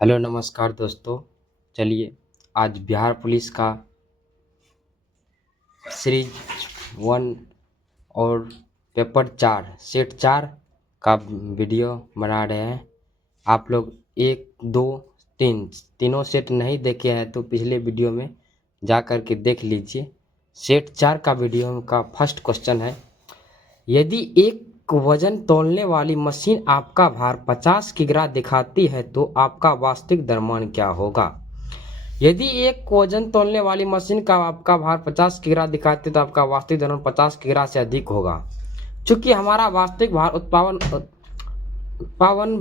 Hello नमस्कार दोस्तों। चलिए आज बिहार पुलिस का सीरीज 1 और पेपर 4 सेट 4 का वीडियो बना रहे हैं। आप लोग 1 2 3 तीनों सेट नहीं देखे हैं तो पिछले वीडियो में जा कर के देख लीजिए। सेट 4 का वीडियो का फर्स्ट क्वेश्चन है, यदि एक वजन तौलने वाली मशीन आपका भार 50 किग्रा दिखाती है तो आपका वास्तविक द्रव्यमान क्या होगा। यदि एक वजन तौलने वाली मशीन का आपका भार 50 किग्रा दिखाती है तो आपका वास्तविक द्रव्यमान 50 किग्रा से अधिक होगा। चूंकि हमारा वास्तविक भार उत्पादन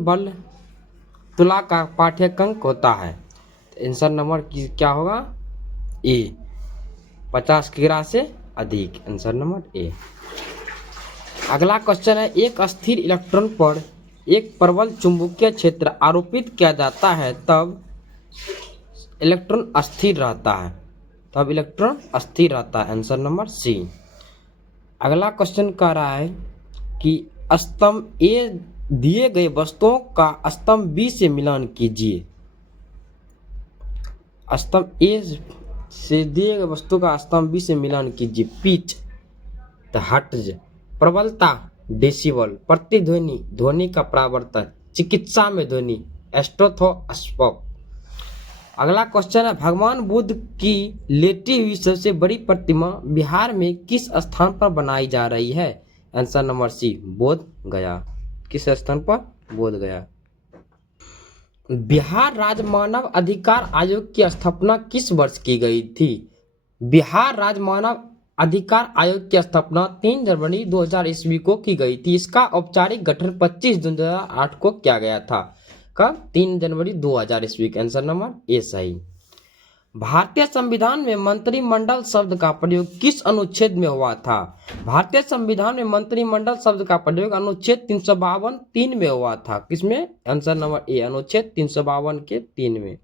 बल तुला का पाठ्यंक होता है तो आंसर नंबर क्या होगा, ए, 50 किग्रा से अधिक, आंसर नंबर ए। अगला क्वेश्चन है, एक स्थिर इलेक्ट्रॉन पर एक प्रबल चुंबकीय क्षेत्र आरोपित किया जाता है तब इलेक्ट्रॉन अस्थिर रहता है, आंसर नंबर सी। अगला क्वेश्चन कह रहा है कि स्तंभ ए दिए गए वस्तुओं का स्तंभ बी से मिलान कीजिए। स्तंभ ए से दिए गए वस्तु का स्तंभ बी से मिलान कीजिए। पिच द हर्ट्ज, प्रबलता डेसिबल, प्रतिध्वनि ध्वनि का परावर्तन, चिकित्सा में ध्वनि स्टेथोस्कोप। अगला क्वेश्चन है, भगवान बुद्ध की लेटी हुई सबसे बड़ी प्रतिमा बिहार में किस स्थान पर बनाई जा रही है, आंसर नंबर सी, बोध गया। किस स्थान पर, बोध गया। बिहार राज्य मानव अधिकार आयोग की स्थापना किस वर्ष की गई थी। बिहार राज्य मानव अधिकार आयोग की स्थापना 3 जनवरी 2000 ईस्वी को की गई थी। इसका औपचारिक गठन 25 जून 2008 को किया गया था। कब, 3 जनवरी 2000 ईस्वी का आंसर नंबर ए सही। भारतीय संविधान में मंत्रिमंडल शब्द का प्रयोग किस अनुच्छेद में हुआ था। भारतीय संविधान में मंत्रिमंडल शब्द का प्रयोग अनुच्छेद 352(3) में हुआ था। किसमें, आंसर नंबर ए, अनुच्छेद 352 के 3 में।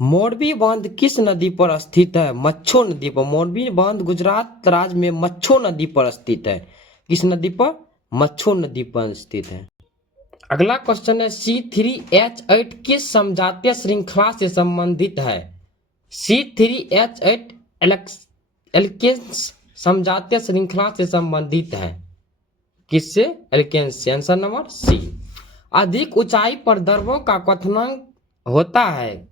मोरबी बांध किस नदी पर स्थित है, मच्छो नदी पर। मोरबी बांध गुजरात राज्य में मच्छो नदी पर स्थित है। किस नदी पर, मच्छो नदी पर स्थित है। अगला क्वेश्चन है, C3H8 किस समजातीय श्रृंखला से संबंधित है। C3H8 एल्केन्स समजातीय श्रृंखला से संबंधित है। किससे, एल्केन्स से, आंसर नंबर सी। अधिक ऊंचाई पर द्रव्यों का क्वथनांक होता है,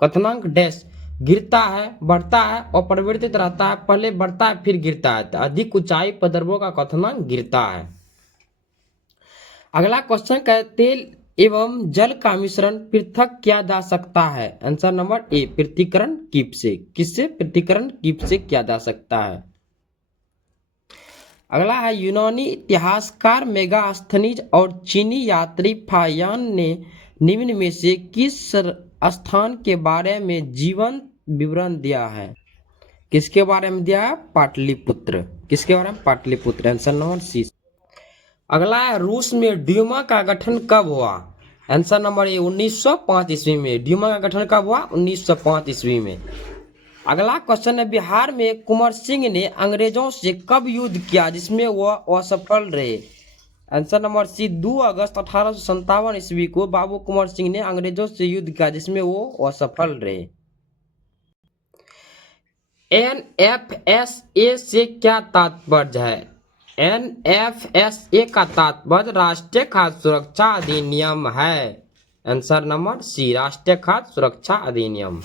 क्वथनांक डैश, गिरता है, बढ़ता है और परिवर्तित रहता है, पहले बढ़ता है फिर गिरता है, तो अधिक ऊंचाई पर द्रव्यों का क्वथनांक गिरता है। अगला क्वेश्चन का, तेल एवं जल का मिश्रण पृथक किया जा सकता है, आंसर नंबर ए, पृथक्करण कीप से। किससे, पृथक्करण कीप से किया जा सकता है। अगला है, यूनानी इतिहासकार मेगास्थनीज और चीनी यात्री फायान ने निम्न में से किस स्थान के बारे में जीवन विवरण दिया है। किसके बारे में दिया है, पाटलिपुत्र। किसके बारे में, पाटलिपुत्र, आंसर नंबर सी। अगला है, रूस में ड्यूमा का गठन कब हुआ, आंसर नंबर ए, 1905 ईस्वी में। ड्यूमा का गठन कब हुआ, 1905 ईस्वी में। अगला क्वेश्चन है, बिहार में कुंवर सिंह ने अंग्रेजों से कब युद्ध किया जिसमें वह असफल रहे, आंसर नंबर सी, 2 अगस्त 1857 ईस्वी को बाबू कुंवर सिंह ने अंग्रेजों से युद्ध किया जिसमें वो असफल रहे। NFSA से क्या तात्पर्य है। NFSA का तात्पर्य राष्ट्रीय खाद्य सुरक्षा अधिनियम है, आंसर नंबर सी, राष्ट्रीय खाद्य सुरक्षा अधिनियम।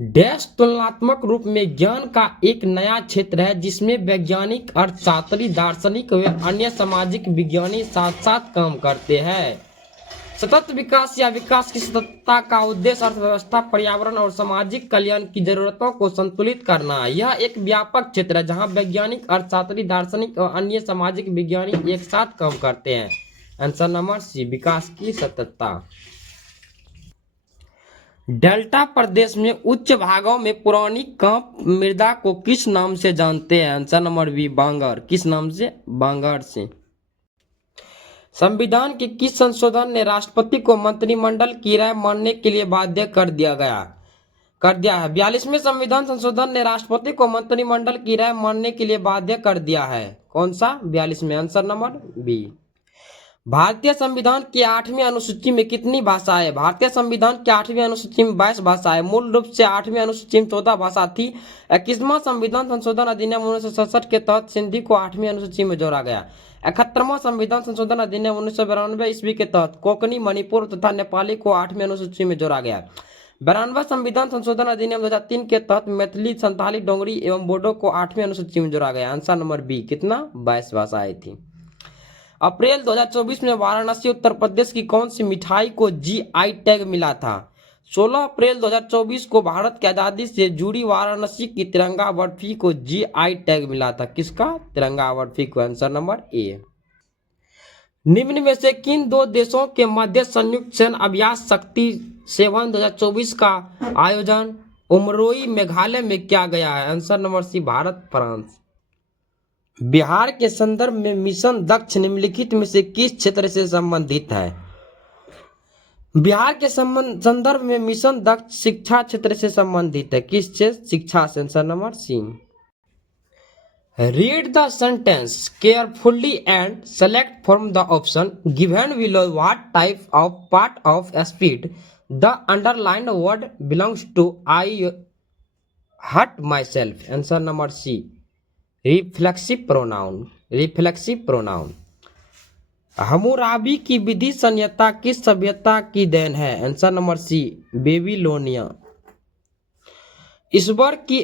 डैश तुलनात्मक रूप में ज्ञान का एक नया क्षेत्र है जिसमें वैज्ञानिक, अर्थशास्त्री, दार्शनिक व अन्य सामाजिक विज्ञानी साथ साथ काम करते हैं। सतत विकास या विकास की सततता का उद्देश्य अर्थव्यवस्था, पर्यावरण और सामाजिक कल्याण की जरूरतों को संतुलित करना है। यह एक व्यापक क्षेत्र है जहां वैज्ञानिक, अर्थशास्त्री, दार्शनिक और अन्य सामाजिक विज्ञानी एक साथ काम करते हैं, आंसर नंबर सी, विकास की सततता। डेल्टा प्रदेश में उच्च भागों में पुरानी कांप मृदा को किस नाम से जानते हैं, आंसर नंबर बी, बांगर। किस नाम से, बांगर से। संविधान के किस संशोधन ने राष्ट्रपति को मंत्रिमंडल की राय मानने के लिए बाध्य कर दिया है। 42वें संविधान संशोधन ने राष्ट्रपति को मंत्रिमंडल की राय मानने के लिए बाध्य कर दिया है। कौन सा, 42 में, आंसर नंबर बी। भारतीय संविधान की 8वीं अनुसूची में कितनी भाषाएं है? भारतीय संविधान की 8वीं अनुसूची में 22 भाषाएं। मूल रूप से 8वीं अनुसूची में 14 भाषा थी। 21वां संविधान संशोधन अधिनियम 1967 के तहत सिंधी को 8वीं अनुसूची में जोड़ा गया। 71वां संविधान संशोधन अधिनियम 1992 ईस्वी के तहत कोंकणी, मणिपुर तथा नेपाली को 8वीं अनुसूची में जोड़ा गया। 92वां संविधान संशोधन अधिनियम 2003 के तहत मैथिली, संथाली, डोगरी एवं बोडो को 8वीं अनुसूची में जोड़ा गया। आंसर नंबर बी, कितना? 22 भाषाएं थी। अप्रैल 2024 में वाराणसी उत्तर प्रदेश की कौन सी मिठाई को जीआई टैग मिला था? 16 अप्रैल 2024 को भारत की आजादी से जुड़ी वाराणसी की तिरंगा बर्फी को जीआई टैग मिला था। किसका? तिरंगा बर्फी को। आंसर नंबर ए। निम्न में से किन दो देशों के मध्य संयुक्त सैन्य अभ्यास शक्ति 7 2024 का आयोजन उमरोई मेघालय में किया गया है? Answer number C, Bharat France. Bihar के संदर्भ में मिशन दक्ष निम्नलिखित में से किस क्षेत्र से संबंधित है? बिहार के संदर्भ में मिशन दक्ष शिक्षा क्षेत्र से संबंधित है। किस क्षेत्र? शिक्षा से। Answer number C. Read the sentence carefully and select from the option given below what type of part of speech the underlined word belongs to. I hurt my self. Answer number C, reflexive pronoun. Reflexive pronoun. Hammurabi की विधि संहिता किस सभ्यता की देन है? Answer number C, Babylonia. ईश्वर की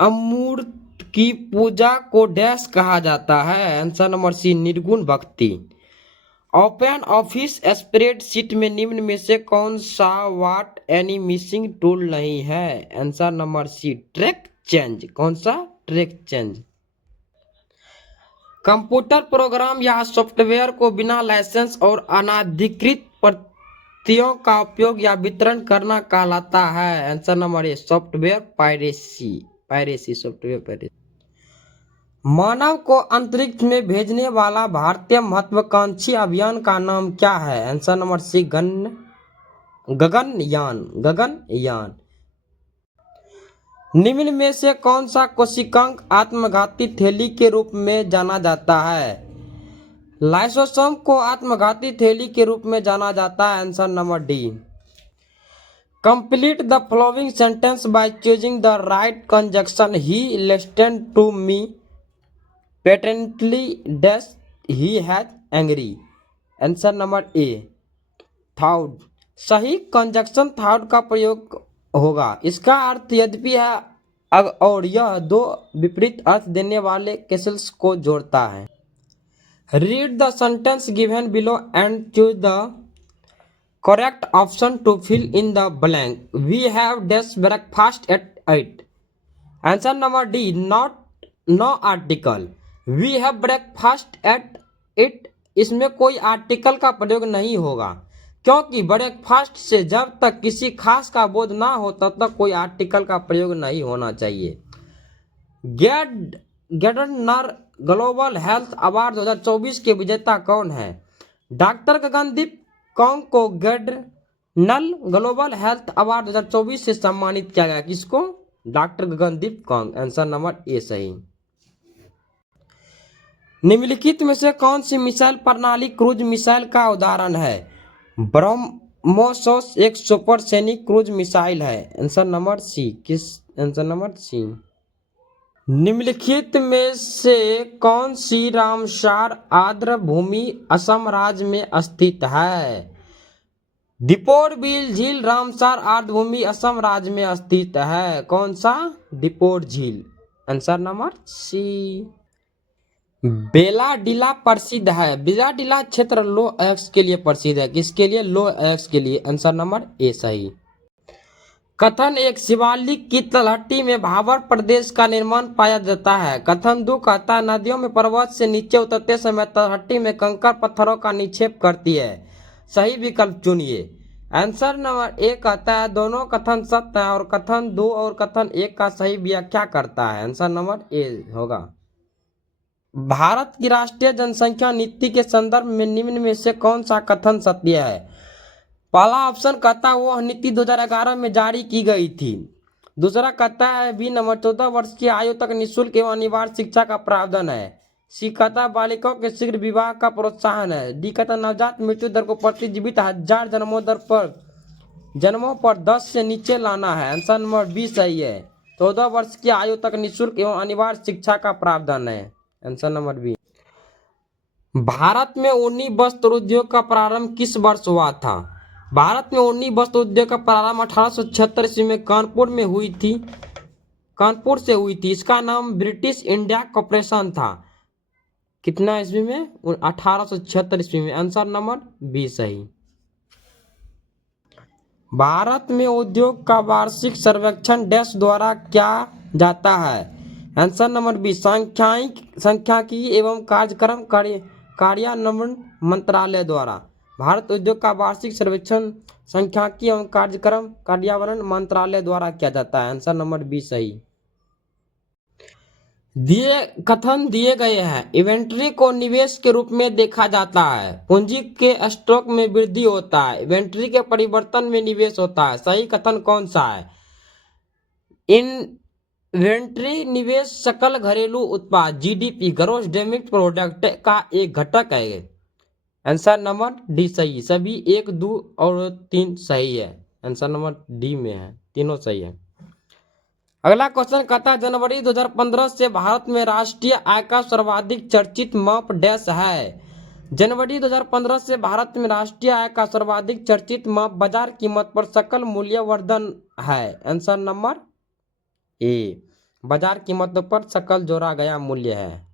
अमूर्त की पूजा को डैश कहा जाता है? आंसर नंबर सी, निर्गुण भक्ति। ओपन ऑफिस स्प्रेडशीट में निम्न में से कौन सा व्हाट एनी मिसिंग टूल नहीं है? Answer number C, track change. कौन सा? Track change. कंप्यूटर प्रोग्राम या सॉफ्टवेयर को बिना लाइसेंस और अनाधिकृत प्रतियों का उपयोग या वितरण करना कहलाता है? Answer number A, software piracy. Piracy, software piracy. मानव को अंतरिक्ष में भेजने वाला भारतीय महत्वाकांक्षी अभियान का नाम क्या है? Answer number C, Gaganyaan. Gaganyaan. निम्न में से कौन सा कोशिकांग आत्मघाती थैली के रूप में जाना जाता है? लाइसोसोम को आत्मघाती थैली के रूप में जाना जाता है। Answer number D. Complete the following sentence by choosing the right conjunction. He listened to me patiently dash he has angry. Answer number A, though. सही कंजक्शन थाउड का प्रयोग होगा। इसका अर्थ यद्यपि है और यह दो विपरीत अर्थ देने वाले केसेस को जोड़ता है। Read the sentence given below and choose the correct option to fill in the blank. We have dash breakfast at 8। Answer number D, not no article. We have breakfast at 8, इसमें कोई article का प्रयोग नहीं होगा, क्योंकि breakfast से जब तक किसी खास का बोध ना हो तब तक कोई आर्टिकल का प्रयोग नहीं होना चाहिए। गैर्डनर ग्लोबल हेल्थ अवार्ड 2024 के विजेता कौन है? डॉक्टर गगनदीप कौंग को गैर्डनर ग्लोबल हेल्थ अवार्ड 2024 से सम्मानित किया गया। किसको? Doctor Gagandeep Kang. Answer number A सही। निम्नलिखित में से कौन सी मिसाइल प्रणाली क्रूज मिसाइल का उदाहरण है? ब्रह्मोस एक सुपरसोनिक क्रूज मिसाइल है। आंसर नंबर सी, किस? Answer number C. निम्नलिखित में से कौन सी रामसार आर्द्र भूमि असम राज्य में स्थित है? दीपोर झील रामसार आर्द्र भूमि असम राज्य में स्थित है। कौन सा? दीपोर झील। आंसर नंबर सी। बेलाडीला प्रसिद्ध है। बेलाडीला क्षेत्र लो एक्स के लिए प्रसिद्ध है। किसके लिए? लो एक्स के लिए। आंसर नंबर ए सही। कथन एक, शिवालिक की तलहटी में भाबर प्रदेश का निर्माण पाया जाता है। कथन दो कहता है नदियों में पर्वत से नीचे उतरते समय तलहटी में कंकड़ पत्थरों का निक्षेप करती है। सही विकल्प चुनिए। आंसर नंबर ए कहता है दोनों कथन सत्य है और कथन 2 और कथन 1 का सही व्याख्या करता है। आंसर नंबर ए होगा। भारत की राष्ट्रीय जनसंख्या नीति के संदर्भ में निम्न में से कौन सा कथन सत्य है? पहला ऑप्शन कहता है वह नीति 2011 में जारी की गई थी। दूसरा कहता है बी नंबर 14 वर्ष की आयु तक निःशुल्क एवं अनिवार्य शिक्षा का प्रावधान है। सी कहता बालिकाओं के शीघ्र विवाह का प्रोत्साहन है। डी कहता नवजात मृत्यु दर को प्रति जीवित 1000 जन्मों पर 10 से नीचे लाना है। आंसर नंबर बी सही है। 14 वर्ष की आयु तक निःशुल्क एवं अनिवार्य शिक्षा का प्रावधान है। Answer number B. भारत में ऊनी वस्त्र उद्योग का प्रारंभ किस वर्ष हुआ था? भारत में ऊनी वस्त्र उद्योग का प्रारंभ 1876 ईस्वी में कानपुर से हुई थी। इसका नाम ब्रिटिश इंडिया कॉर्पोरेशन था। कितना ईस्वी में? 1876 ईस्वी में। आंसर नंबर बी सही। भारत में उद्योग का वार्षिक सर्वेक्षण डैश द्वारा किया जाता है। आंसर नंबर बी सांख्यिकी एवं कार्यक्रम कार्यान्वयन मंत्रालय द्वारा। भारत उद्योग का वार्षिक सर्वेक्षण सांख्यिकी एवं कार्यक्रम कार्यान्वयन मंत्रालय द्वारा किया जाता है। आंसर नंबर बी सही। दिए गए हैं। इन्वेंट्री को निवेश के रूप में देखा जाता है। पूंजी के स्टॉक में वृद्धि होता है। इन्वेंट्री के परिवर्तन में निवेश होता है। सही कथन कौन सा है? इन्वेंट्री निवेश सकल घरेलू उत्पाद जीडीपी ग्रॉस डोमेस्टिक प्रोडक्ट का एक घटक है। आंसर नंबर डी सही। सभी 1, 2 और 3 सही है। आंसर नंबर डी में है, तीनों सही है। अगला क्वेश्चन कहता है जनवरी 2015 से भारत में राष्ट्रीय आय का सर्वाधिक चर्चित माप डैश है। जनवरी 2015 से भारत में राष्ट्रीय आय का सर्वाधिक चर्चित माप बाजार कीमत पर सकल मूल्यवर्धन है। आंसर नंबर ए, बाजार कीमत पर सकल जोड़ा गया मूल्य है।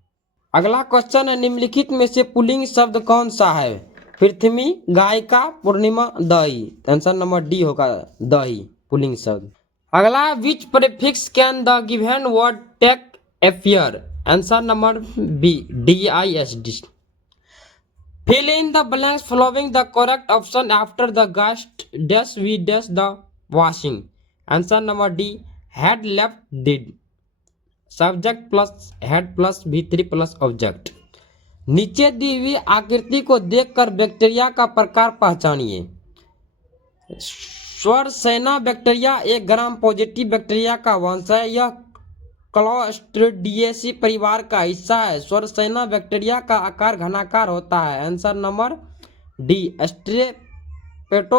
अगला क्वेश्चन है निम्नलिखित में से पुल्लिंग शब्द कौन सा है? पृथ्वी, गायिका, पूर्णिमा, दही। आंसर नंबर डी होगा, दही पुल्लिंग शब्द। अगला which prefix can the given word take appear? Answer number B DISD। Fill in the blanks following the correct option after the guest dash we dash the washing. Answer number D had left did. Subject plus had plus V3 plus object. नीचे दी हुई आकृति को देखकर bacteria का प्रकार पहचानिए। स्वरसेना bacteria एक gram positive bacteria का वंश है। यह क्लॉस्ट्रिडिएसी परिवार का हिस्सा है। स्वरसेना बैक्टीरिया का आकार घनाकार होता है। Answer number D Streptococcus.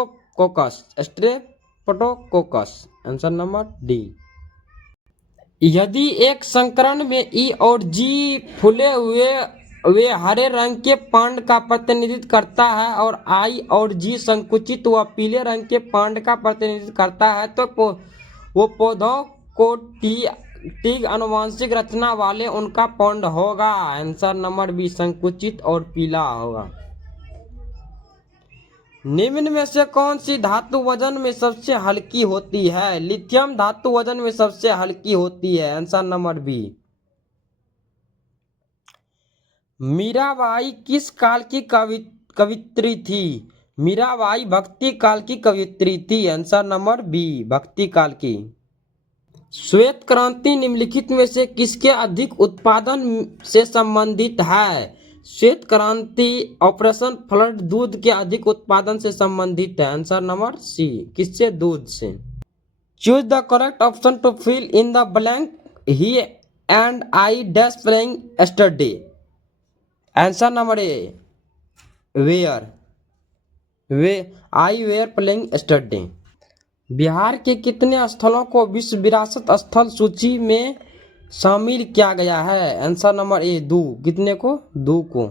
Answer number D. यदि एक संकरण में ई और जी फूले हुए वे हरे रंग के पांड का प्रतिनिधित्व करता है और आई और जी संकुचित व पीले रंग के पांड का प्रतिनिधित्व करता है तो वो पौधों को टीग आनुवंशिक रचना वाले उनका पांड होगा। आंसर नंबर बी संकुचित और पीला होगा। निम्न में से कौन सी धातु वजन में सबसे हल्की होती है? लिथियम धातु वजन में सबसे हल्की होती है। Answer number B. मीराबाई किस काल की कवित्री थी? मीराबाई भक्ति काल की कवित्री थी। आंसर नंबर बी भक्ति काल की। श्वेत क्रांति निम्नलिखित में से किसके अधिक उत्पादन से संबंधित है? श्वेत क्रांति ऑपरेशन फ्लड दूध के अधिक उत्पादन से संबंधित है। Answer number C. किससे? दूध से। Choose the correct option to fill in the blank he and I dash playing yesterday. Answer number A I were playing yesterday. Bihar के कितने स्थलों को विश्व विरासत स्थल सूची में शामिल किया गया है? आंसर नंबर ए 2। कितने को? 2 को।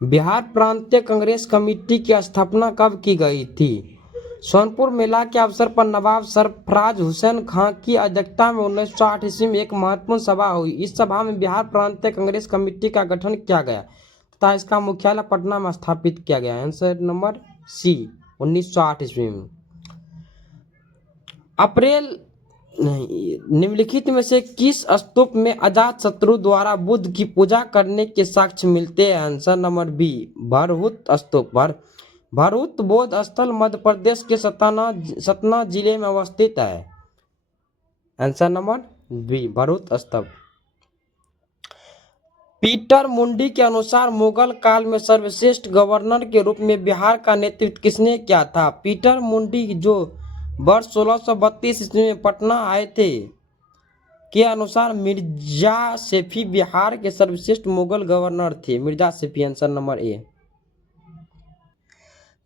बिहार प्रांतीय कांग्रेस कमेटी की स्थापना कब की गई थी? सोनपुर मेला के अवसर पर नवाब सरफराज हुसैन खां की अध्यक्षता में 1908 ईस्वी में एक महत्वपूर्ण सभा हुई। इस सभा में बिहार प्रांतीय कांग्रेस कमेटी का गठन किया गया तथा इसका मुख्यालय पटना में स्थापित किया गया। आंसर नंबर सी 1908 ईस्वी में। निम्नलिखित में से किस स्तूप में अजातशत्रु द्वारा बुद्ध की पूजा करने के साक्ष्य मिलते हैं? आंसर नंबर बी भरहुत स्तूप। भरहुत बौद्ध स्थल मध्य प्रदेश के सतना जिले में अवस्थित है। आंसर नंबर बी भरहुत स्तूप। पीटर मुंडी के अनुसार मुगल काल में सर्वश्रेष्ठ गवर्नर के रूप में बिहार का नेतृत्व किसने किया था? पीटर मुंडी जो वर्ष 1632 ईस्वी में पटना आए थे के अनुसार मिर्जा सेफी बिहार के सर्वश्रेष्ठ मुगल गवर्नर थे? मिर्जा सेफी, आंसर नंबर ए।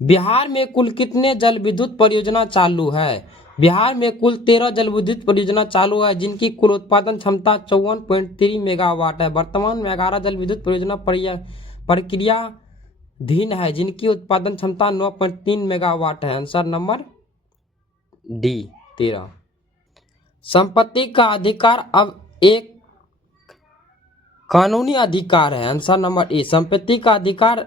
बिहार में कुल कितने जल विद्युत परियोजना चालू है? बिहार में कुल 13 जल विद्युत परियोजना चालू है, जिनकी कुल उत्पादन क्षमता 54.3 मेगावाट है। वर्तमान में 11 जल विद्युत परियोजना प्रक्रियाधीन है, जिनकी उत्पादन क्षमता 9.3 मेगावाट है। Answer number D 13। संपत्ति का अधिकार अब एक कानूनी अधिकार है। आंसर नंबर ए। संपत्ति का अधिकार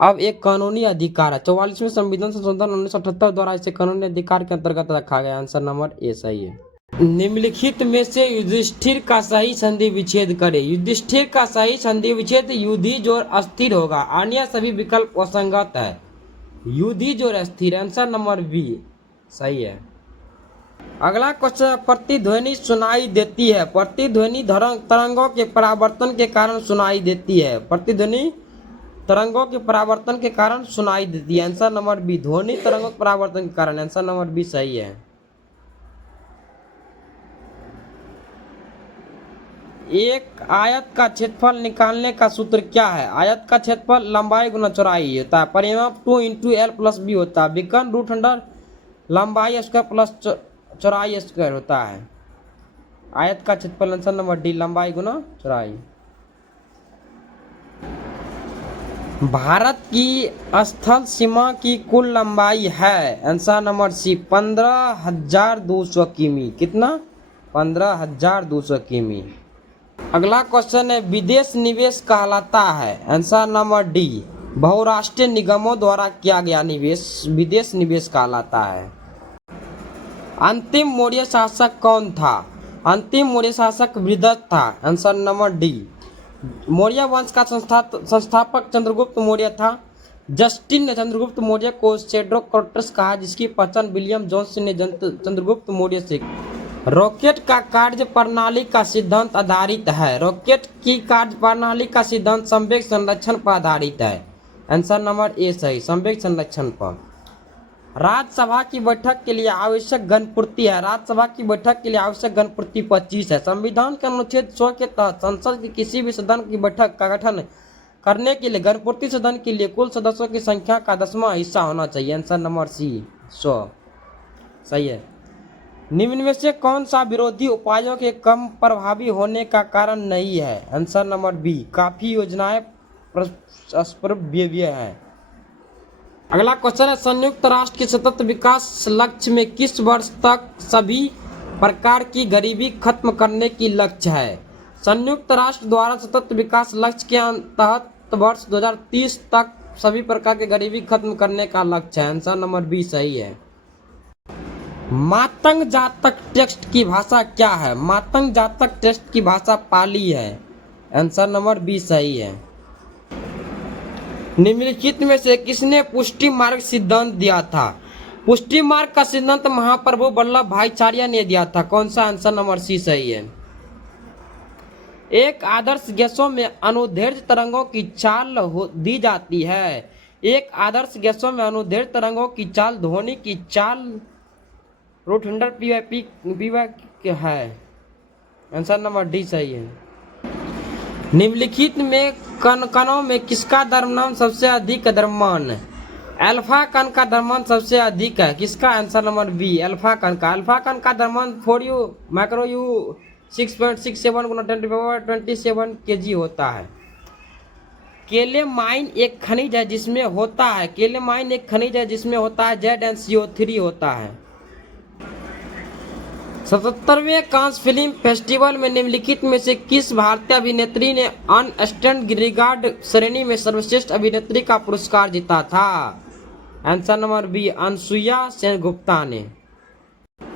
अब एक कानूनी अधिकार है। 44वें संविधान संशोधन 1978 द्वारा इसे कानूनी अधिकार के अंतर्गत रखा गया। आंसर नंबर ए सही है। निम्नलिखित में से युधिष्ठिर का सही संधि विच्छेद करें। युधिष्ठिर का सही संधि विच्छेद युधि जोड़ अस्थिर होगा, अन्य सभी विकल्प असंगत है। युधि जोड़ अस्थिर, आंसर नंबर बी सही है। अगला क्वेश्चन, प्रतिध्वनि सुनाई देती है। प्रतिध्वनि तरंगों के परावर्तन के कारण सुनाई देती है। प्रतिध्वनि तरंगों के परावर्तन के कारण सुनाई देती है। Answer number B. ध्वनि तरंगों के परावर्तन के कारण, आंसर नंबर बी सही है। एक आयत का क्षेत्रफल निकालने का सूत्र क्या है? आयत का क्षेत्रफल लंबाई गुना चौड़ाई होता है। परिमाप 2 × L + B होता है। विकर्ण √100 लंबाई स्क्वायर प्लस चौड़ाई स्क्वायर होता है। आयत का क्षेत्रफल, आंसर नंबर डी, लंबाई गुना चौड़ाई। भारत की स्थल सीमा की कुल लंबाई है। आंसर नंबर सी 15,200 किमी। कितना? 15,200 किमी। अगला क्वेश्चन है, विदेश निवेश कहलाता है। आंसर नंबर डी, बहुराष्ट्रीय निगमों द्वारा किया गया निवेश विदेश निवेश कहलाता है। अंतिम मौर्य शासक कौन था? अंतिम मौर्य शासक बृहदत्त था। Answer number D. मौर्य वंश का संस्थापक चंद्रगुप्त मौर्य था। जस्टिन ने चंद्रगुप्त मौर्य को सेड्रोक्रेटस कहा, जिसकी पहचान विलियम जोन्स ने चंद्रगुप्त मौर्य से। रॉकेट का कार्य प्रणाली का सिद्धांत आधारित है। रॉकेट की कार्य प्रणाली का सिद्धांत संवेग संरक्षण पर आधारित है। आंसर नंबर ए सही, संवेग संरक्षण पर। राज्यसभा की बैठक के लिए आवश्यक घनपूर्ति है। राज्यसभा की बैठक के लिए आवश्यक घनपूर्ति 25 है। संविधान के अनुच्छेद 100 के तहत संसद के किसी भी सदन की बैठक का गठन करने के लिए घनपूर्ति सदन के लिए कुल सदस्यों की संख्या का 10वां हिस्सा होना चाहिए। आंसर नंबर सी 100 सही है। निम्न में से कौन सा विरोधी उपायों के कम प्रभावी होने का कारण नहीं है? आंसर नंबर बी, काफी योजनाएं परस्पर व्यय है। अगला क्वेश्चन है, संयुक्त राष्ट्र के सतत विकास लक्ष्य में किस वर्ष तक सभी प्रकार की गरीबी खत्म करने की लक्ष्य है? संयुक्त राष्ट्र द्वारा सतत विकास लक्ष्य के तहत वर्ष 2030 तक सभी प्रकार की गरीबी खत्म करने का लक्ष्य है। आंसर नंबर बी सही है। मातंग जातक टेक्स्ट की भाषा क्या है? मातंग जातक टेक्स्ट की भाषा पाली है। आंसर नंबर बी सही है। निम्नलिखित में से किसने पुष्टि मार्ग सिद्धांत दिया था? पुष्टि मार्ग का सिद्धांत महाप्रभु वल्लभ भाईचार्य ने दिया था। कौन सा? आंसर नंबर सी सही है। एक आदर्श गैसों में अनुदैर्ध्य तरंगों की चाल दी जाती है। एक आदर्श गैसों में अनुदैर्ध्य तरंगों की चाल ध्वनि की चाल √100 है। आंसर नंबर डी सही है। निम्नलिखित में कणों में किसका द्रव्यमान सबसे अधिक द्रव्यमान है? अल्फा कण का द्रव्यमान सबसे अधिक है। किसका? आंसर नंबर बी, अल्फा कण का। अल्फा कण का द्रव्यमान 4U माइक्रो U 6.67 × 10⁻27 kg होता है। केलेमाइन एक खनिज है जिसमें होता है ZnCO3 होता है। 77वें कांस फिल्म फेस्टिवल में निम्नलिखित में से किस भारतीय अभिनेत्री ने अनस्टैंड रिगार्ड श्रेणी में सर्वश्रेष्ठ अभिनेत्री का पुरस्कार जीता था? Answer number B, Anasuya Sengupta ने।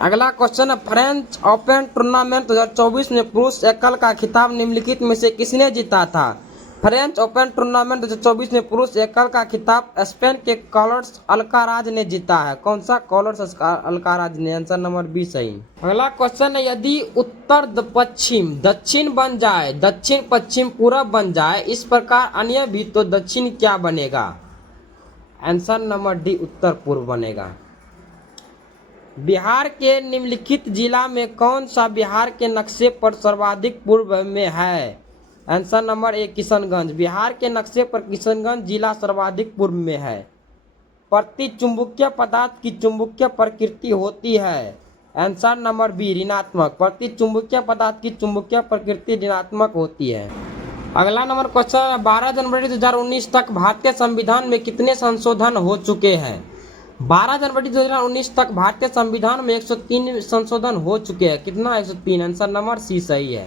अगला क्वेश्चन है, फ्रेंच ओपन टूर्नामेंट 2024 में पुरुष एकल का खिताब निम्नलिखित में से किसने जीता था? फ्रेंच ओपन टूर्नामेंट 2024 में पुरुष एकल का खिताब स्पेन के कार्लोस अल्काराज ने जीता है। कौन सा? कार्लोस अल्काराज ने। आंसर नंबर बी सही। अगला क्वेश्चन है, यदि उत्तर पश्चिम दक्षिण बन जाए, दक्षिण पश्चिम पूरब बन जाए, इस प्रकार अन्य भी, तो दक्षिण क्या बनेगा? आंसर नंबर डी, उत्तर पूर्व बनेगा। बिहार के निम्नलिखित जिला में कौन सा बिहार के नक्शे पर सर्वाधिक पूर्व में है? आंसर नंबर ए किशनगंज। बिहार के नक्शे पर किशनगंज जिला सर्वाधिक पूर्व में है। प्रति चुंबकीय पदार्थ की चुंबकीय प्रकृति होती है। आंसर नंबर बी ऋणात्मक। प्रति चुंबकीय पदार्थ की चुंबकीय प्रकृति ऋणात्मक होती है। अगला नंबर क्वेश्चन है 12 जनवरी 2019 तक भारतीय संविधान में कितने संशोधन हो चुके हैं? 12 जनवरी 2019 तक भारतीय संविधान में 103 संशोधन हो चुके हैं। कितना? 103। आंसर नंबर सी सही है।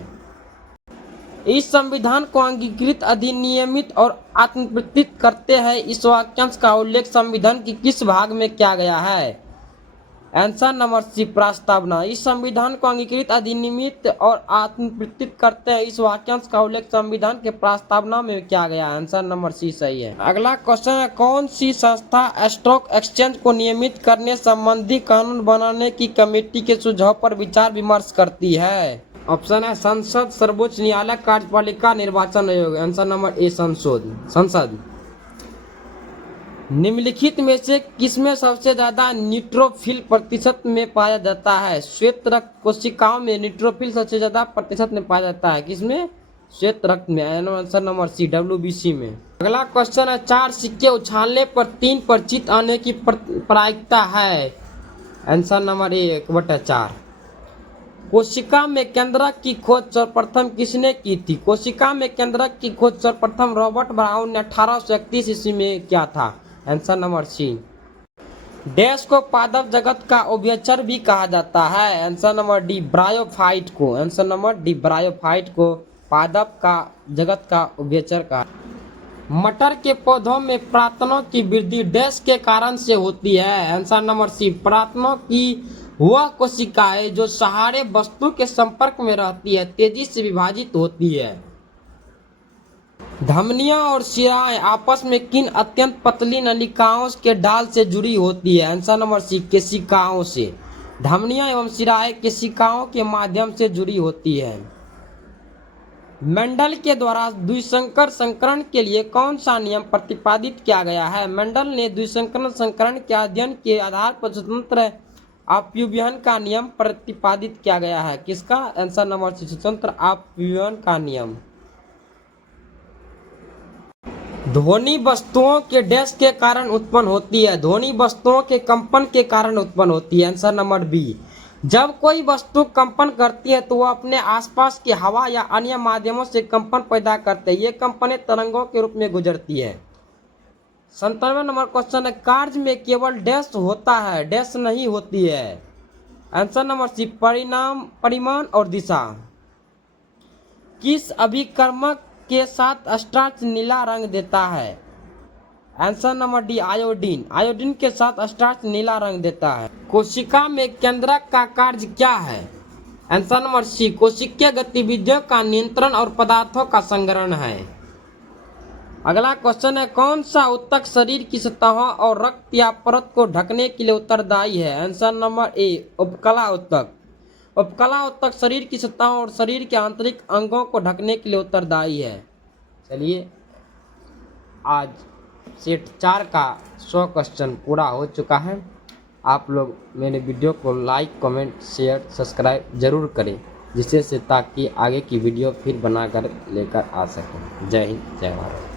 इस संविधान को अंगीकृत, अधिनियमित और आत्मप्रतिष्ठित करते हैं। इस वाक्यांश का उल्लेख संविधान के किस भाग में किया गया है? आंसर नंबर सी प्रस्तावना। इस संविधान को अंगीकृत, अधिनियमित और आत्मप्रतिष्ठित करते हैं। इस वाक्यांश का उल्लेख संविधान के प्रस्तावना में किया गया है। आंसर नंबर सी सही है। अगला क्वेश्चन है कौन सी संस्था स्टॉक एक्सचेंज को नियमित करने संबंधी कानून बनाने की कमेटी के सुझाव पर विचार विमर्श करती है? ऑप्शन है संसद, सर्वोच्च न्यायालय, कार्यपालिका, निर्वाचन आयोग। आंसर नंबर ए संसद। निम्नलिखित में से किसमें सबसे ज्यादा न्यूट्रोफिल प्रतिशत में पाया जाता है? श्वेत रक्त कोशिकाओं में न्यूट्रोफिल सबसे ज्यादा प्रतिशत में पाया जाता है। किसमें? श्वेत रक्त में। आंसर नंबर सी WBC में। अगला क्वेश्चन है 4 सिक्के उछालने पर 3 पर जीत आने की प्रायिकता है। आंसर नंबर ए 1/4। कोशिका में केंद्रक की खोज सर्वप्रथम किसने की थी? कोशिका में केंद्रक की खोज सर्वप्रथम रॉबर्ट ब्राउन ने 1831 ईस्वी में किया था। आंसर नंबर सी। डैश को पादप जगत का उभयचर भी कहा जाता है। आंसर नंबर डी ब्रायोफाइट को। आंसर नंबर डी ब्रायोफाइट को पादप का जगत का उभयचर कहा। मटर के पौधों में परातनों की वृद्धि डैश के कारण से होती है। आंसर नंबर सी परातनों की वह कोशिकाएं जो सहारे वस्तु के संपर्क में रहती है तेजी से विभाजित होती है। धमनियां और शिराएं आपस में किन अत्यंत पतली नलिकाओं के डाल से जुड़ी होती है? आंसर नंबर सी केशिकाओं से। धमनियां एवं शिराएं केशिकाओं के माध्यम से जुड़ी होती है। मेंडल के द्वारा द्विसंकर संकरण के लिए कौन सा नियम प्रतिपादित किया गया है? मेंडल ने द्विसंकर संकरण के अध्ययन के आधार पर स्वतंत्र अपव्यूहन का नियम प्रतिपादित किया गया है। किसका? आंसर नंबर सी स्वतंत्र अपव्यूहन का नियम। ध्वनि वस्तुओं के डैश के कारण उत्पन्न होती है। ध्वनि वस्तुओं के कंपन के कारण उत्पन्न होती है। Answer number B. जब कोई वस्तु कंपन करती है तो वह अपने आसपास की हवा या अन्य माध्यमों से कंपन पैदा करते हैं। ये कंपनें तरंगों के रूप में गुजरती है। 97 नंबर क्वेश्चन है कार्य में केवल डैश होता है, डैश नहीं होती है। आंसर नंबर सी परिमाण और दिशा। किस अभिकर्मक के साथ स्टार्च नीला रंग देता है? Answer number D iodine. Iodine के साथ स्टार्च नीला रंग देता है। कोशिका में केंद्रक का कार्य क्या है? आंसर नंबर सी कोशिकीय गतिविधियों का नियंत्रण और पदार्थों का संग्रहण है। अगला क्वेश्चन है कौन सा ऊतक शरीर की सतहों और रक्त या परत को ढकने के लिए उत्तरदायी है? आंसर नंबर ए उपकला ऊतक। उपकला ऊतक शरीर की सतहों और शरीर के आंतरिक अंगों को ढकने के लिए उत्तरदायी है। चलिए आज सेट 4 का 100 क्वेश्चन पूरा हो चुका है। आप लोग मेरे वीडियो को लाइक, कमेंट, शेयर, सब्सक्राइब जरूर करें जिससे ताकि आगे की वीडियो फिर बनाकर लेकर आ सकें। जय हिंद, जय भारत।